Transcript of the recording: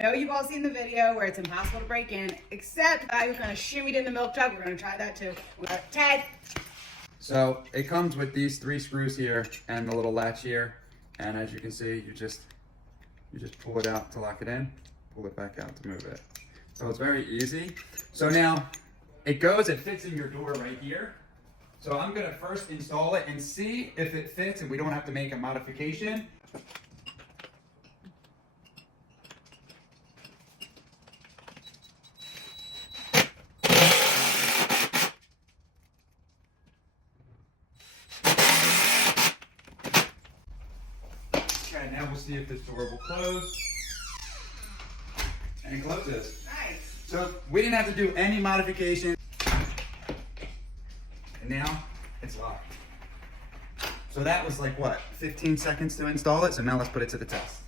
I know you've all seen the video where it's impossible to break in, except the guy who's going to shimmy it in the milk jug. We're going to try that too. Ted. So it comes with these 3 screws here and the little latch here. And as you can see, you just pull it out to lock it in, pull it back out to move it. So it's very easy. So now it fits in your door right here. So I'm gonna first install it and see if it fits and we don't have to make a modification. Okay, now we'll see if this door will close. And it closes. Nice. So we didn't have to do any modification. And now it's locked. So that was like what, 15 seconds to install it? So now let's put it to the test.